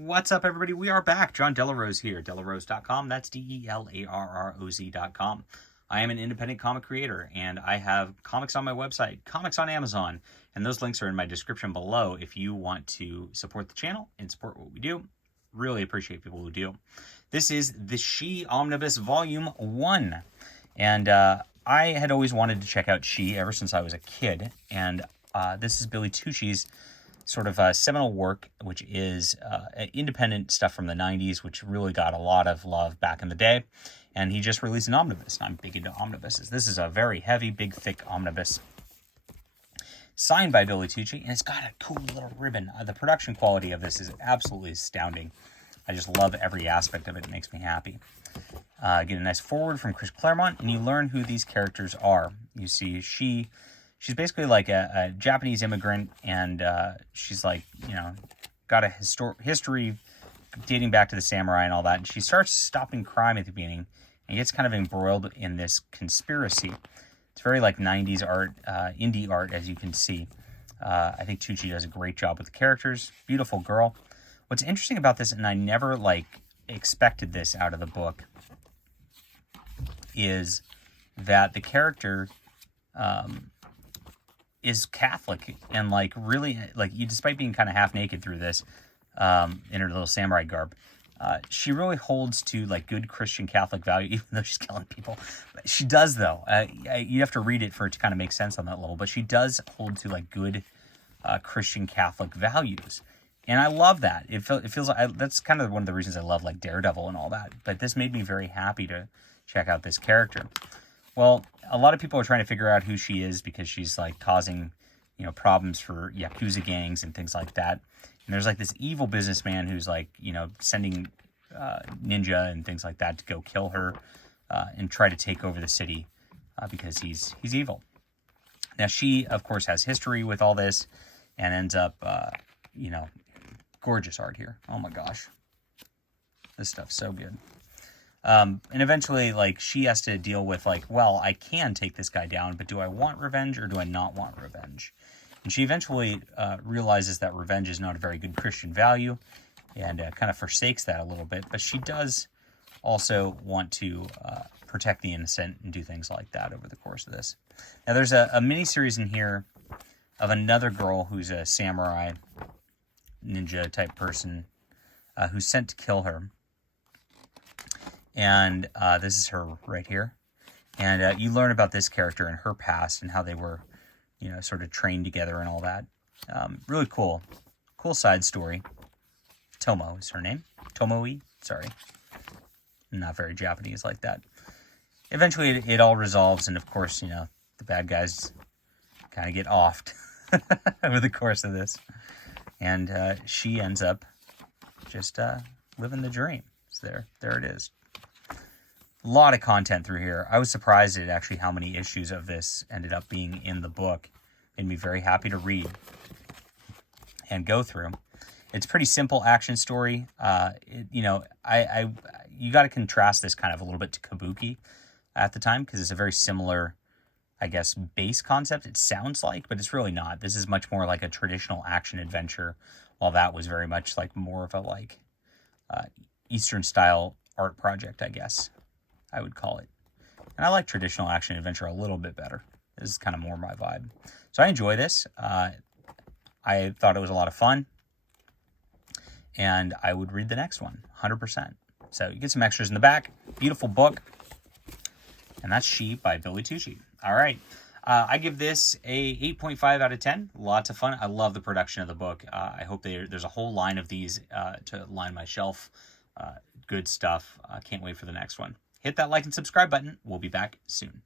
What's up, everybody? We are back. John Delarose here, delarose.com. That's DELARROZ.com. I am an independent comic creator, and I have comics on my website, comics on Amazon, and those links are in my description below if you want to support the channel and support what we do. Really appreciate people who do. This is the Shi Omnibus Volume 1, and I had always wanted to check out Shi ever since I was a kid, and this is Billy Tucci's sort of seminal work, which is independent stuff from the 90s, which really got a lot of love back in the day. And he just released an omnibus, and I'm big into omnibuses. This is a very heavy, big, thick omnibus signed by Billy Tucci, and it's got a cool little ribbon. The production quality of this is absolutely astounding. I just love every aspect of it. It makes me happy. Get a nice forward from Chris Claremont, and you learn who these characters are. You see she's basically like a Japanese immigrant, and she's like, you know, got a history dating back to the samurai and all that. And she starts stopping crime at the beginning and gets kind of embroiled in this conspiracy. It's very like 90s art, indie art, as you can see. I think Tucci does a great job with the characters. Beautiful girl. What's interesting about this, and I never like expected this out of the book, is that the character is Catholic, and like really, like, despite being kind of half naked through this in her little samurai garb, she really holds to like good Christian Catholic value, even though she's killing people. She does, though. You have to read it for it to kind of make sense on that level, but she does hold to like good Christian Catholic values, and I love that. It feels like that's kind of one of the reasons I love like Daredevil and all that. But this made me very happy to check out this character. Well, a lot of people are trying to figure out who she is because she's like causing, you know, problems for Yakuza gangs and things like that. And there's like this evil businessman who's like, you know, sending ninja and things like that to go kill her and try to take over the city because he's evil. Now, she, of course, has history with all this and ends up, you know, gorgeous art here. Oh my gosh. This stuff's so good. And eventually, like, she has to deal with, like, well, I can take this guy down, but do I want revenge or do I not want revenge? And she eventually realizes that revenge is not a very good Christian value and kind of forsakes that a little bit. But she does also want to protect the innocent and do things like that over the course of this. Now, there's a mini-series in here of another girl who's a samurai ninja-type person who's sent to kill her. And this is her right here. And you learn about this character and her past and how they were, you know, sort of trained together and all that. Really cool. Cool side story. Tomo is her name. Tomoe, sorry. Not very Japanese like that. Eventually it all resolves, and of course, you know, the bad guys kind of get offed over the course of this. And she ends up just living the dream. So there it is. A lot of content through here. I was surprised at actually how many issues of this ended up being in the book. Made me very happy to read and go through. It's a pretty simple action story. You know, you got to contrast this kind of a little bit to Kabuki at the time, because it's a very similar, I guess, base concept. It sounds like, but it's really not. This is much more like a traditional action adventure, while that was very much like more of a like Eastern style art project, I guess I would call it. And I like traditional action adventure a little bit better. This is kind of more my vibe. So I enjoy this. I thought it was a lot of fun. And I would read the next one, 100%. So you get some extras in the back. Beautiful book. And that's Shi by Billy Tucci. All right. I give this a 8.5 out of 10. Lots of fun. I love the production of the book. I hope there's a whole line of these to line my shelf. Good stuff. Can't wait for the next one. Hit that like and subscribe button. We'll be back soon.